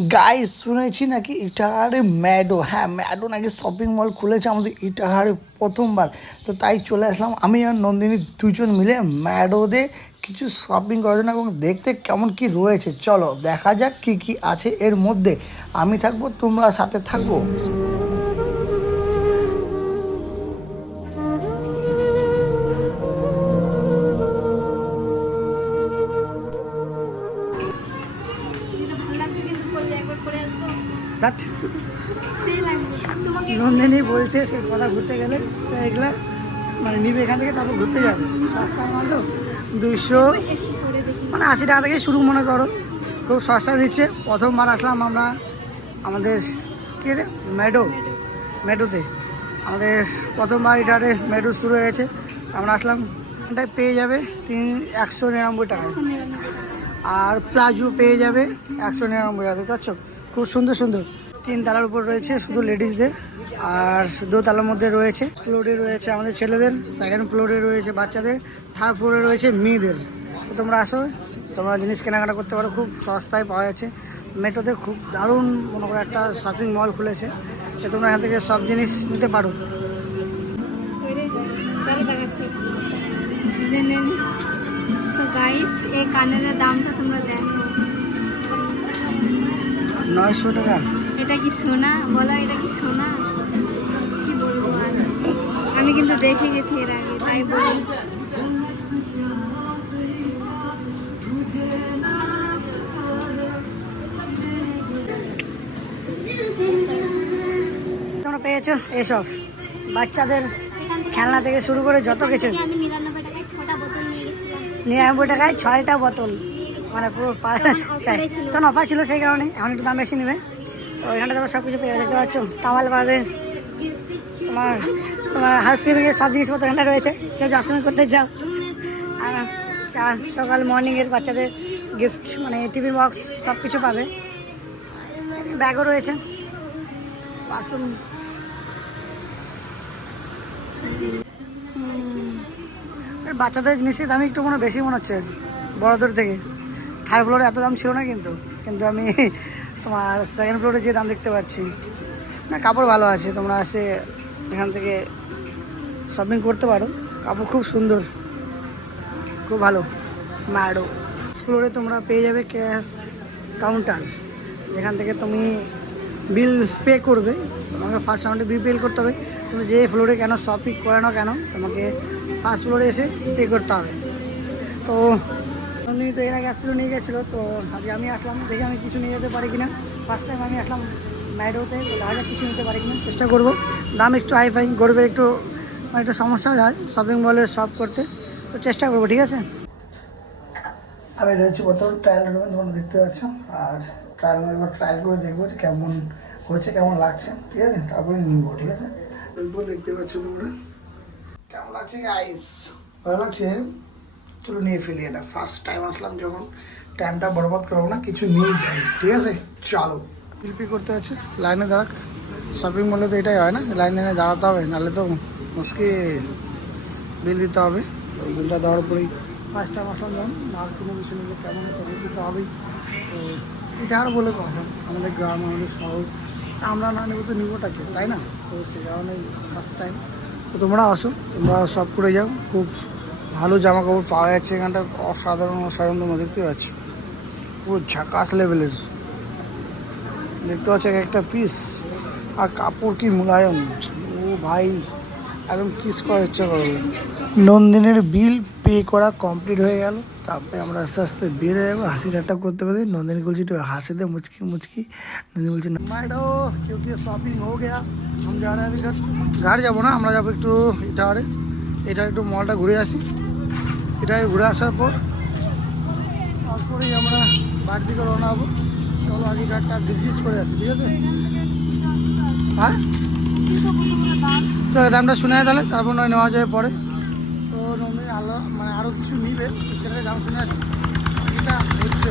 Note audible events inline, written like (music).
Guys শুনেছি নাকি ইটাহারে ম্যাডো? হ্যাঁ ম্যাডো নাকি শপিং মল খুলেছে আমাদের ইটাহারে প্রথমবার। তো তাই চলে আসলাম। আমি আর নন্দিনী দুজন মিলে ম্যাডোতে কিছু শপিং করার জন্য এবং দেখতে কেমন কি রয়েছে। চলো, দেখা যাক কি কি আছে এর মধ্যে। আমি থাকব, তোমরা সাথে থাকব। দ্যাট নন্দিনী বলছে, সে কথা ঘুরতে গেলে, সে এগুলা মানে নিবে এখান থেকে, তারপর ঘুরতে যাবে। সস্তা মাল তো দুইশো মানে আশি টাকা থেকে শুরু, মনে করো। খুব সস্তা দিচ্ছে। প্রথমবার আসলাম আমরা আমাদের, কী রে? মেডো। মেডোতে। আমাদের প্রথমবার এটারে মেডো শুরু হয়েছে। আমরা আসলাম এটাই পেয়ে যাবে তিন, একশো নিরানব্বই টাকা। আর প্লাজো পেয়ে যাবে একশো নিরানব্বই টাকা, দেখতে খুব সুন্দর সুন্দর। তিন তালার উপর রয়েছে শুধু লেডিসদের, আর দোতলার মধ্যে রয়েছে ফ্লোরে রয়েছে আমাদের ছেলেদের সেকেন্ড ফ্লোরে রয়েছে বাচ্চাদের থার্ড ফ্লোরে রয়েছে মেয়েদের। তোমরা আসো, তোমরা জিনিস কেনাকাটা করতে পারো, খুব সস্তায় পাওয়া যাচ্ছে। মেট্রোতে খুব দারুণ মনে করো একটা শপিং মল খুলেছে। সে তোমরা এখান থেকে সব জিনিস নিতে পারো। গাইস এই কানের দামটা তোমরা দেখো নয়শো টাকা? এটা কি সোনা? বলো এটা কি সোনা? কি বলব আর? আমি কিন্তু দেখে গেছি এর আগে তাই বলি। তোমরা পেয়েছ? এসব বাচ্চাদের খেলনা থেকে শুরু করে যত কিছু। নিরানব্বই টাকায় ছটা বোতল নিয়ে গেছিলাম। নিরানব্বই টাকায় ছয়টা বোতল। মানে পুরো তখন। অফার ছিল। সেই কারণে এখন একটু দাম বেশি নেবে। তো এখানটা তোমার সব কিছু পেয়ে দেখতে পাচ্ছ তাওয়াল পাবে। তোমার তোমার হাউস কিপিংয়ের সব জিনিসপত্র এখানটা রয়েছে। কেউ জাসমিন করতে যাও। আর চা- সকাল মর্নিংয়ের বাচ্চাদের গিফট মানে টিফিন বক্স সব কিছু পাবে ব্যাগও রয়েছে। বাথরুম। বাচ্চাদের জিনিসের দাম একটু মনে বেশি মনে হচ্ছে। বড়দের থেকে। থার্ড ফ্লোরে এত দাম ছিল না কিন্তু কিন্তু আমি (laughs) তোমার সেকেন্ড ফ্লোরে যে দাম দেখতে পাচ্ছি, না, কাপড় ভালো আছে, তোমরা আসে এখান থেকে শপিং করতে পারো। কাপড় খুব সুন্দর, খুব ভালো ম্যাডো ফ্লোরে তোমরা পেয়ে যাবে ক্যাশ কাউন্টার যেখান থেকে তুমি বিল পে করবে। তোমাকে ফার্স্ট রাউন্ডে বিল পে করতে হবে। তুমি যে ফ্লোরে কেন শপিং করে না কেন, তোমাকে ফার্স্ট ফ্লোরে এসে পে করতে হবে। তো নন্দিনী তো এর আগে আসছিল নিয়ে গেছিল তো আজকে আমি আসলাম দেখি আমি কিছু নিয়ে যেতে পারি কিনা। ফার্স্ট টাইম আমি আসলাম ম্যাডোতে তো দেখা কিছু নিতে পারি কিনা চেষ্টা করব। দাম একটু হাই ফাই গরিবের একটু মানে একটু সমস্যা হয় শপিং মলে শপ করতে তো চেষ্টা করব ঠিক আছে? আমি রয়েছি বোতল ট্রায়াল রুমে তোমরা দেখতে পাচ্ছ আর ট্রায়াল রুমে এবার ট্রায়াল করে দেখব যে কেমন হচ্ছে কেমন লাগছে ঠিক আছে? তারপরে নিবো ঠিক আছে? দেখতে পাচ্ছ তোমরা। কেমন লাগছে গাইস ভালো লাগছে? চলো নিয়ে ফেলি এটা। ফার্স্ট টাইম আসলাম যখন। টাইমটা বরবাদ করব না, কিছু নিয়ে যাই ঠিক আছে? চলো। পিলপি করতে আছে লাইনে দাঁড়াক। শপিং মলে তো এটাই হয় না? লাইন লাইনে দাঁড়াতে হবে, নাহলে তো মুশকিল বিল দিতে হবে। তো বিলটা দেওয়ার পরেই ফার্স্ট টাইম আসলাম যখন, আর কোনো কিছু নিলে কেমন বিল দিতে হবেই তো এটা আর বলে কথা আমাদের গ্রাম, আমাদের শহর, আমরা না নেব তো নিবোটাকে তাই না? তো সে কারণেই ফার্স্ট টাইম তো তোমরা আসো, তোমরা সব করে যাও। খুব ভালো জামা কাপড় পাওয়া যাচ্ছে এখানটা, অসাধারণ অসাধারণ তোমরা দেখতে পাচ্ছ। পুরো ঝাকাস লেভেলের। দেখতে পাচ্ছ এক একটা পিস আর কাপড় কি মুলায়ম। ও ভাই, একদম কিস করার ইচ্ছে করবে নন্দিনের বিল পে করা কমপ্লিট হয়ে গেল। তারপরে আমরা আস্তে আস্তে বের হয়ে যাব হাসি ঠাট্টা করতে পারি নন্দিনী বলছি, একটু হাসি দে মুচকি মুচকি। নন্দিনী বলছি, না কিউকি শপিং হো শপিং আমরা যা আমি যাব না, আমরা যাব একটু এটা এটা একটু মলটা ঘুরে আসি। এটাই ঘুরে আসার পর। তারপরেই আমরা বাড়ির দিকে রওনা হব। চলো আগে গাড়িটা ডিসডিস করে আসি, ঠিক আছে? হ্যাঁ? তো দামটা শুনে তাহলে, তারপর নয় নেওয়া যায় পরে। তো নমিনি আলো মানে আরও কিছু নিবে সেটা দাম শুনে আছে এটা হচ্ছে।